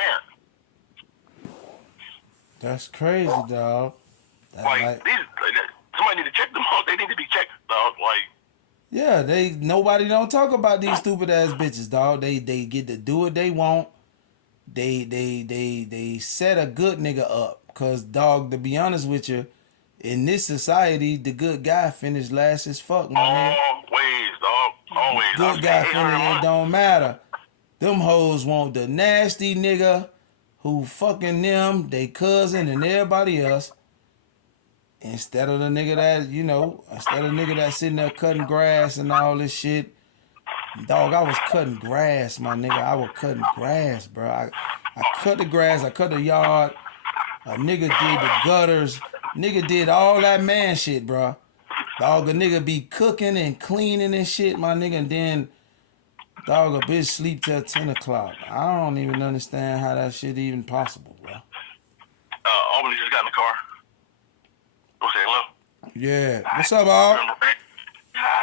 parent. That's crazy, dog. Like these, somebody need to check them out. They need to be checked, dog. Like, yeah, nobody don't talk about these stupid ass bitches, dog. They get to do what they want. They set a good nigga up. Cause dog, to be honest with you, in this society, the good guy finished last as fuck, my nigga. always, dog. Always. I Good was guy paying 800 a finish, it month. don't matter. Them hoes want the nasty nigga who fucking them, they cousin and everybody else. Instead of the nigga that, instead of the nigga that sitting there cutting grass and all this shit. Dog, I was cutting grass, my nigga. I was cutting grass, bro. I cut the grass, I cut the yard. A nigga did the gutters. Nigga did all that man shit, bro. Dog, a nigga be cooking and cleaning and shit, my nigga. And then, dog, a bitch sleep till 10 o'clock. I don't even understand how that shit even possible, bro. Albany just got in the car. Go say hello. Yeah. What's up, Al? Remember Brandon?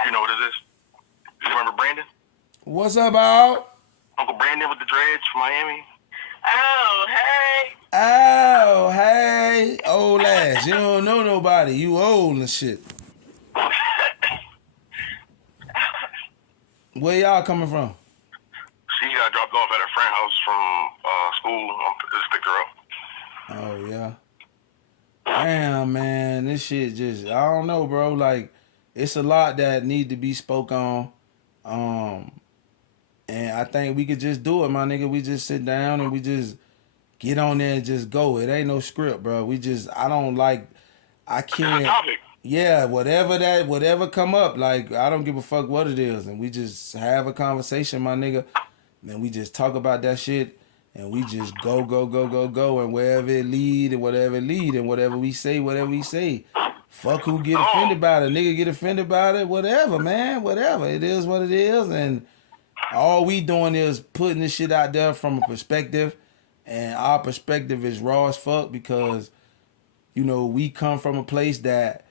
You know what it is? You remember Brandon? What's up, Al? Uncle Brandon with the dreads from Miami. Oh, hey. Oh, hey. Old ass. You don't know nobody. You old and shit. Where y'all coming from? She got dropped off at her friend's house from school. Just picked her up. Oh, yeah. Damn, man. This shit just, I don't know, bro. Like, it's a lot that need to be spoke on. And I think we could just do it, my nigga. We just sit down and we just get on there and just go. It ain't no script, bro. I can't. Topic. Yeah, whatever come up, like, I don't give a fuck what it is. And we just have a conversation, my nigga. And we just talk about that shit. And we just go. And wherever it lead and whatever we say. Fuck who get offended by it. Nigga get offended by it. Whatever, man. Whatever. It is what it is. And all we doing is putting this shit out there from a perspective. And our perspective is raw as fuck because, we come from a place that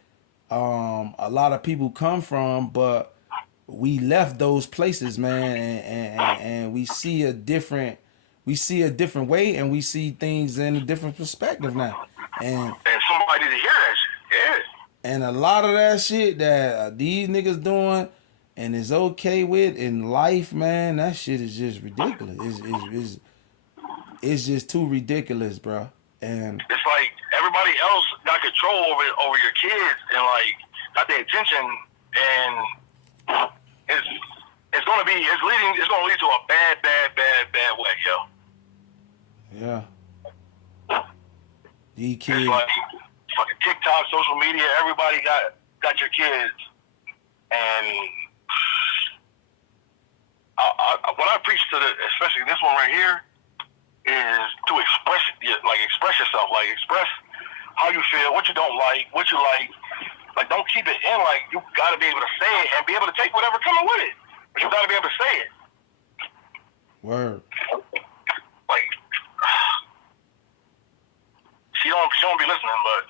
a lot of people come from, but we left those places, man, and we see a different way, and we see things in a different perspective now. And somebody to hear that shit. Yeah. And a lot of that shit that these niggas doing and is okay with in life, man, that shit is just ridiculous. It's just too ridiculous, bro. And it's like everybody else got control over your kids and like got their attention, and it's gonna lead to a bad way, yo. Yeah. These kids. It's like fucking TikTok, social media, everybody got your kids, and what I preach to especially this one right here, is to express yourself, like express how you feel, what you don't like, what you like. Like, don't keep it in. Like, you gotta be able to say it and be able to take whatever coming with it, but you gotta be able to say it. Word. Like, she don't be listening, but.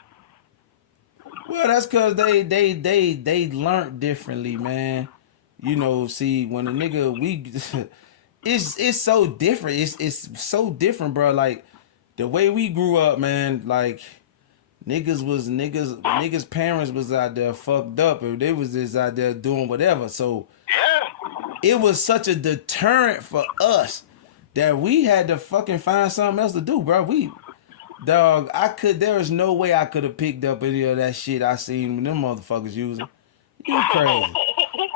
Well, that's cause they learned differently, man. See, when a nigga it's so different. It's so different, bro. Like the way we grew up, man. Like niggas' parents was out there fucked up, or they was just out there doing whatever. So yeah, it was such a deterrent for us that we had to fucking find something else to do, bro. Dog, there is no way I could have picked up any of that shit I seen them motherfuckers using. You crazy.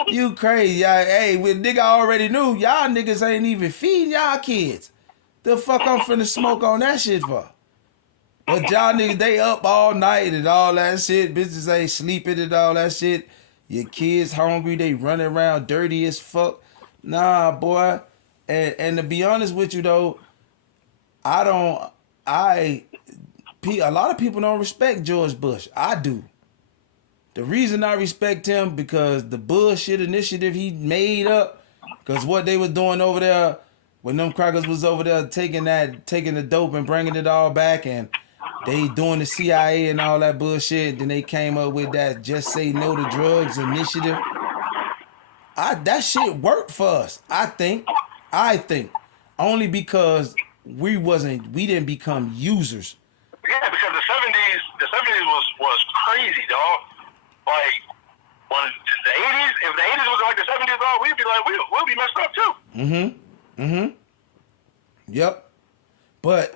You crazy. Y'all, hey, when nigga already knew, y'all niggas ain't even feeding y'all kids. The fuck I'm finna smoke on that shit for? But y'all niggas, they up all night and all that shit. Bitches ain't sleeping and all that shit. Your kids hungry, they running around dirty as fuck. Nah, boy. And to be honest with you though, a lot of people don't respect George Bush. I do. The reason I respect him because the bullshit initiative he made up, because what they were doing over there when them crackers was over there taking the dope and bringing it all back, and they doing the CIA and all that bullshit. Then they came up with that Just Say No to Drugs initiative. That shit worked for us. I think only because we didn't become users. Yeah, because the seventies was crazy, dog. Like when the '80s, if the '80s was like the '70s, dog, we'd be like, we'll be messed up too. Yep. But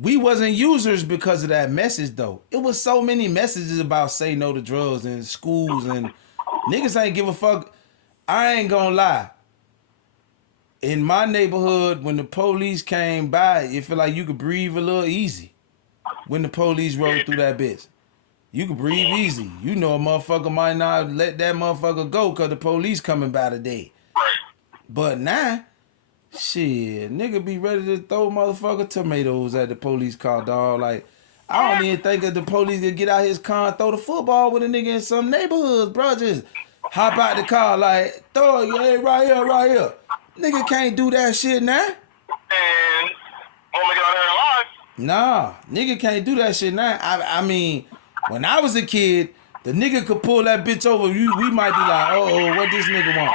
we wasn't users because of that message though. It was so many messages about say no to drugs in schools, and niggas ain't give a fuck. I ain't gonna lie. In my neighborhood, when the police came by, it felt like you could breathe a little easy. When the police rode through that bitch, you could breathe easy. You know a motherfucker might not let that motherfucker go because the police coming by today. Right. But now, shit, nigga be ready to throw motherfucker tomatoes at the police car, dog. Like, I don't even think that the police could get out his car and throw the football with a nigga in some neighborhoods, bro. Just hop out the car, like, throw it, hey, right here, right here. Nigga can't do that shit now. And won't make it out there alive. Nah, nigga can't do that shit now. I mean, when I was a kid, the nigga could pull that bitch over. We might be like, oh, what this nigga want?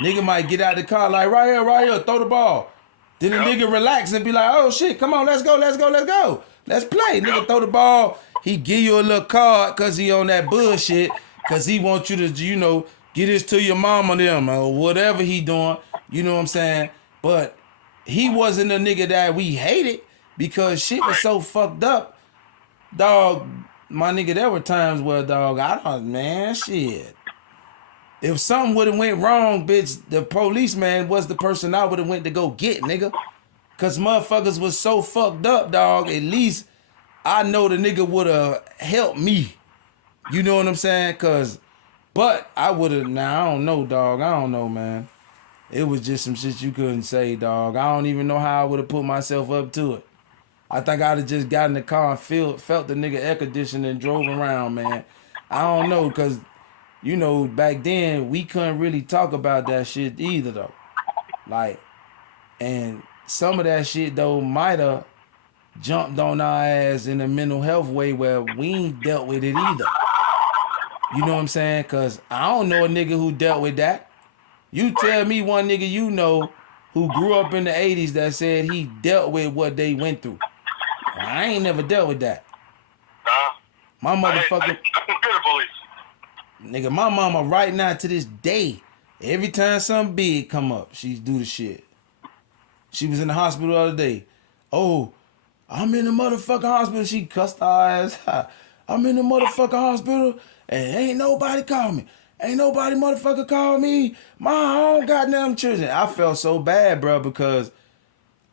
Nigga might get out the car like, right here, throw the ball. Then the nigga relax and be like, oh shit, come on, let's go. Let's play. Nigga throw the ball. He give you a little card cause he on that bullshit. Cause he want you to, get this to your mama them or whatever he doing. You know what I'm saying? But he wasn't a nigga that we hated because shit was so fucked up. Dog, my nigga, there were times where, dog, shit. If something would have went wrong, bitch, the policeman was the person I would have went to go get, nigga. Cause motherfuckers was so fucked up, dog. At least I know the nigga would have helped me. You know what I'm saying? But I would have, I don't know, dog. I don't know, man. It was just some shit you couldn't say, dog. I don't even know how I would have put myself up to it. I think I'd have just got in the car and felt the nigga air conditioning and drove around, man. I don't know, because, back then, we couldn't really talk about that shit either, though. Like, and some of that shit, though, might have jumped on our ass in a mental health way where we ain't dealt with it either. You know what I'm saying? Because I don't know a nigga who dealt with that. You tell me one nigga you know who grew up in the 80s that said he dealt with what they went through. I ain't never dealt with that. My motherfucker... Nigga, my mama right now to this day, every time something big come up, she do the shit. She was in the hospital the other day. Oh, I'm in the motherfucking hospital. She cussed her ass out. I'm in the motherfucking hospital and ain't nobody call me. Ain't nobody motherfucker call me. My own goddamn children. I felt so bad, bro, because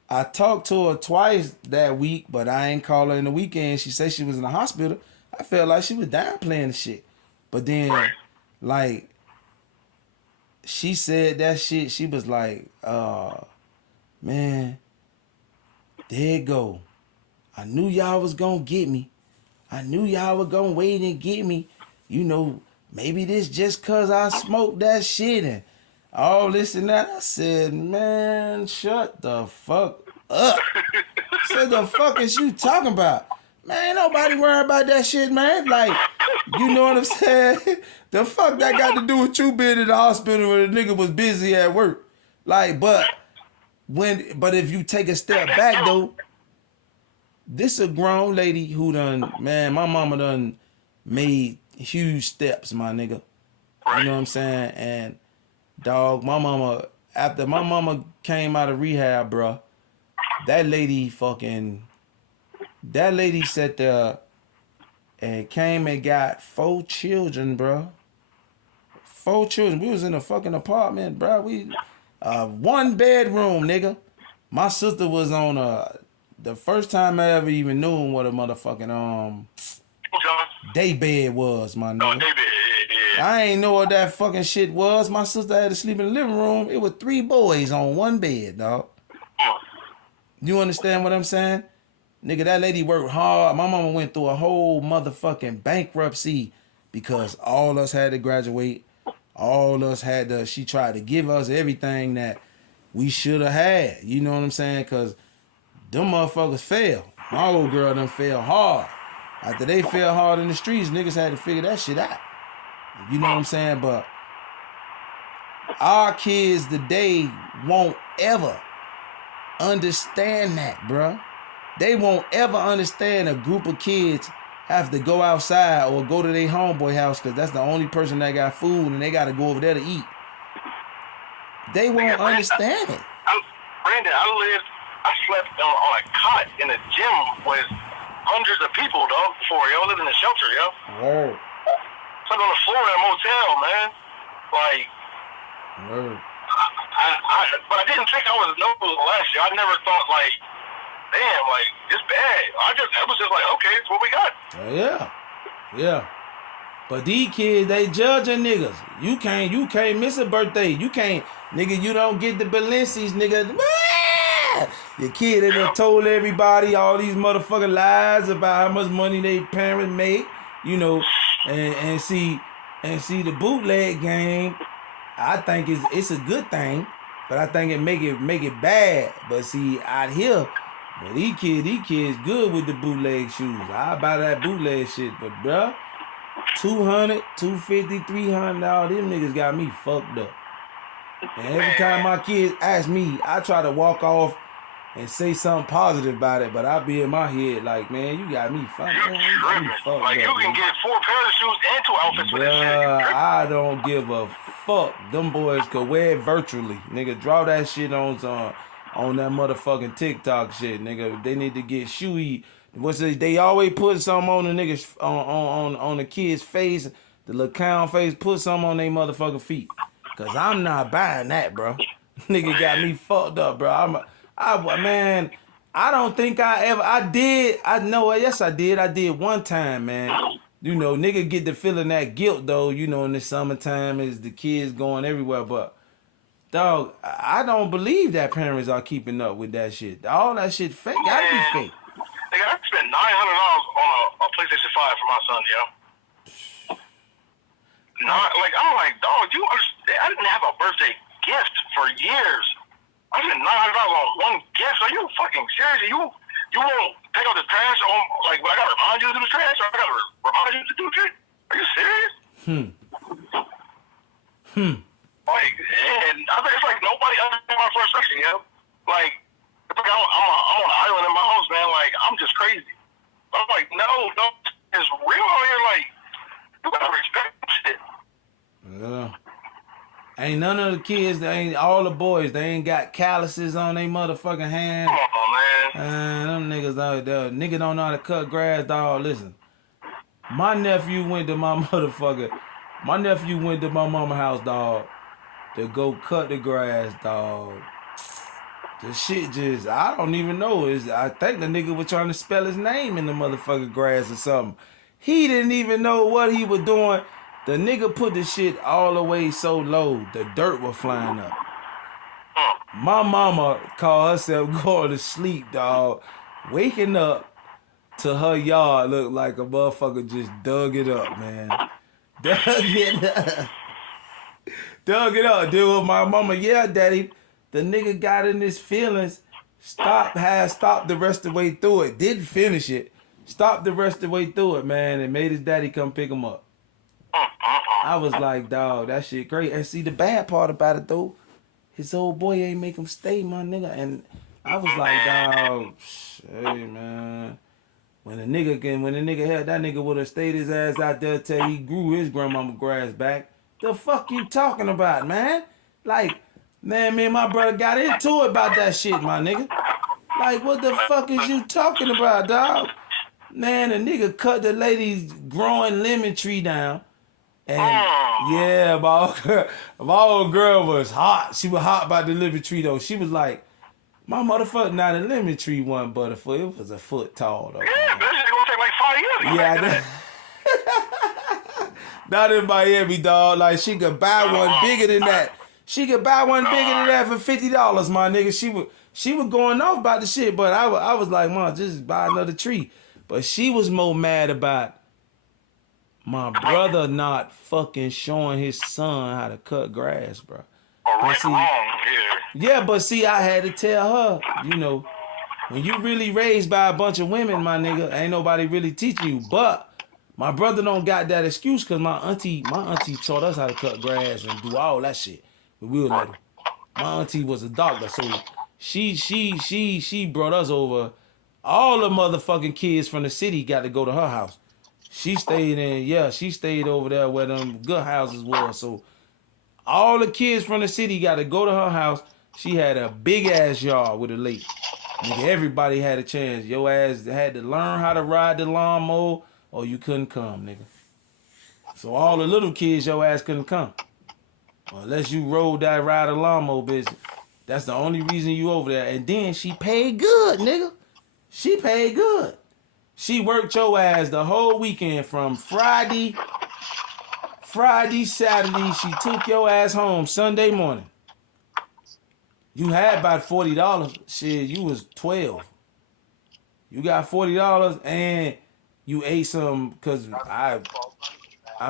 I talked to her twice that week, but I ain't call her in the weekend. She said she was in the hospital. I felt like she was downplaying the shit. But then, like, she said that shit. She was like, man, there it go. I knew y'all was gonna get me. I knew y'all was gonna wait and get me. Maybe this just cause I smoked that shit and all this and that. I said, man, shut the fuck up. I said, the fuck is you talking about? Man, ain't nobody worry about that shit, man. Like, you know what I'm saying? The fuck that got to do with you being in the hospital when the nigga was busy at work? Like, but if you take a step back though, this a grown lady who my mama done made huge steps, my nigga. You know what I'm saying? And dog, after my mama came out of rehab, bruh, that lady sat there and came and got 4 children, bruh. 4 children. We was in a fucking apartment, bruh. We 1 bedroom, nigga. My sister was on the first time I ever even knew what a motherfucking day bed was, my nigga. Day bed, yeah. I ain't know what that fucking shit was. My sister had to sleep in the living room. It was 3 boys on 1 bed, dog. You understand what I'm saying? Nigga, that lady worked hard. My mama went through a whole motherfucking bankruptcy because all us had to graduate. All us had to, she tried to give us everything that we should have had. You know what I'm saying? Because them motherfuckers failed. My old girl done fell hard. After they fell hard in the streets, niggas had to figure that shit out. You know what I'm saying? But our kids today won't ever understand that, bruh. They won't ever understand a group of kids have to go outside or go to their homeboy house because that's the only person that got food and they got to go over there to eat. They won't understand it. Brandon, I slept on a cot in a gym with hundreds of people, dog, before, yo. Living in a shelter, yo. Word. Slept on the floor in a motel, man. Like, Word. but I didn't think I was noble last year. I never thought, like, damn, like, it's bad. I was just like, okay, it's what we got. Yeah. Yeah. But these kids, they judging niggas. You can't miss a birthday. You can't, nigga, you don't get the Balenci's, nigga. Your kid, they done told everybody all these motherfucking lies about how much money they parents make, you know, and see the bootleg game. I think it's a good thing, but I think it make it bad. But see, out here, well, these kids good with the bootleg shoes. I buy that bootleg shit, but bruh, $200, $250, $300, them niggas got me fucked up. And every time my kids ask me, I try to walk off and say something positive about it, but I be in my head like, man, you got me fucked up. Like, you can get 4 pairs of shoes and 2 outfits with that shit. I don't give a fuck. Them boys could wear it virtually. Nigga, draw that shit on that motherfucking TikTok shit, nigga. They need to get shoey. They always put something on the niggas on the kid's face, the little clown face, put something on their motherfucking feet. Cause I'm not buying that, bro. Nigga got me fucked up, bro. Man, I don't think I did. Yes I did. I did one time, man. You know, nigga get the feeling that guilt though, you know, in the summertime as the kids going everywhere, but dog, I don't believe that parents are keeping up with that shit. All that shit fake. Gotta be fake. Nigga, I spent $900 on a PlayStation 5 for my son, yo. I'm like, dog, you understand? I didn't have a birthday gift for years. I spent $900 on one gift. Are you fucking serious? You won't take out the trash on, like, when I gotta remind you to do the trash, or I gotta remind you to do shit? Are you serious? Like, and I think it's like nobody understands my frustration, yo. Like, it's like I'm on an island in my house, man. Like, I'm just crazy. I'm like, no, it's real out here. Like, you gotta respect shit. Yeah. Ain't none of the kids, all the boys, they ain't got calluses on their motherfucking hands. Come on, man. Them niggas out there, nigga don't know how to cut grass, dog. Listen, my nephew went to my mama house, dog, to go cut the grass, dog. The shit just, I don't even know. I think the nigga was trying to spell his name in the motherfucking grass or something. He didn't even know what he was doing. The nigga put the shit all the way so low, the dirt was flying up. My mama called herself going to sleep, dog. Waking up to her yard looked like a motherfucker just dug it up, man. Dug it up. Dude, my mama, yeah, daddy, the nigga got in his feelings. Stopped the rest of the way through it. Didn't finish it. Stopped the rest of the way through it, man, and made his daddy come pick him up. I was like, dog, that shit great. And see, the bad part about it, though, his old boy ain't make him stay, my nigga. And I was like, dog, hey, man. When the nigga had that nigga would have stayed his ass out there till he grew his grandmama grass back. The fuck you talking about, man? Like, man, me and my brother got into it about that shit, my nigga. Like, what the fuck is you talking about, dog? Man, the nigga cut the lady's growing lemon tree down. And yeah, my old girl was hot. She was hot about the lemon tree, though. She was like, my motherfucker, now the lemon tree wasn't but a foot. It was a foot tall, though. Yeah, but it's gonna take like 5 years. Yeah, not in Miami, dog. Like, she could buy one bigger than that. She could buy one bigger than that for $50, my nigga. She was going off about the shit, but I was like, Mom, just buy another tree. But she was more mad about my brother not fucking showing his son how to cut grass, bro. Yeah, but see, I had to tell her, you know, when you really raised by a bunch of women, my nigga, ain't nobody really teaching you. But my brother don't got that excuse because my auntie taught us how to cut grass and do all that shit when we were little. My auntie was a doctor, so She brought us over. All the motherfucking kids from the city got to go to her house. She stayed over there where them good houses was. So all the kids from the city got to go to her house. She had a big ass yard with a lake. Nigga, everybody had a chance. Your ass had to learn how to ride the lawnmower or you couldn't come, nigga. So all the little kids, your ass couldn't come. Unless you rode that ride a lawnmower business. That's the only reason you over there. And then she paid good, nigga. She paid good. She worked your ass the whole weekend from Friday, Saturday. She took your ass home Sunday morning. You had about $40. Shit, you was 12. You got $40 and you ate some, cause I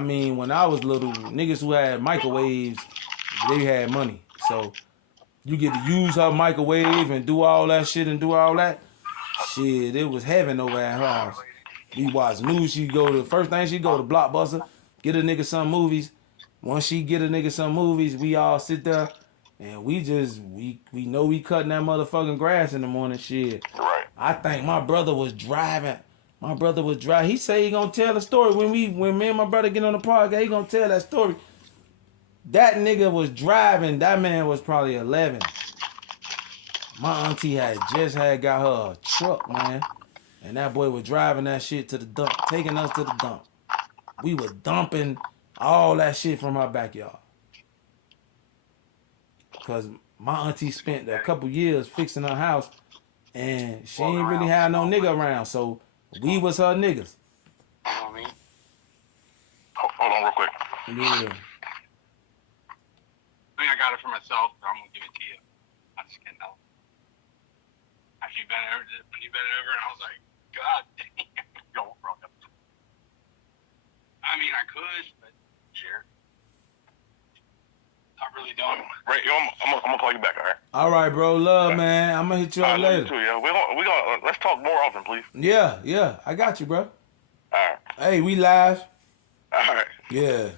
mean, when I was little, niggas who had microwaves, they had money. So you get to use her microwave and do all that shit and do all that. Shit, it was heaven over at her house. We watch news. First thing she go to Blockbuster, get a nigga some movies. Once she get a nigga some movies, we all sit there and we know we cutting that motherfucking grass in the morning. Shit. Right. I think my brother was driving. He say he gonna tell the story when me and my brother get on the podcast. He gonna tell that story. That nigga was driving. That man was probably 11. My auntie got her a truck, man. And that boy was driving that shit to the dump, taking us to the dump. We were dumping all that shit from our backyard. Because my auntie spent a couple years fixing her house, and she ain't really had no nigga around, so we was her niggas. Hold on real quick. Yeah. I mean, I got it for myself, but I'm gonna give it to you. I just can't know. After you bent over, and I was like, God damn. Yo, bro. I mean, I could, but sure. I really don't. Right, yo, I'm gonna call you back, all right? All right, bro. Love, man. I'm gonna hit you up later. You too, yeah. We gonna let's talk more often, please. Yeah. I got you, bro. All right. Hey, we live. All right. Yeah.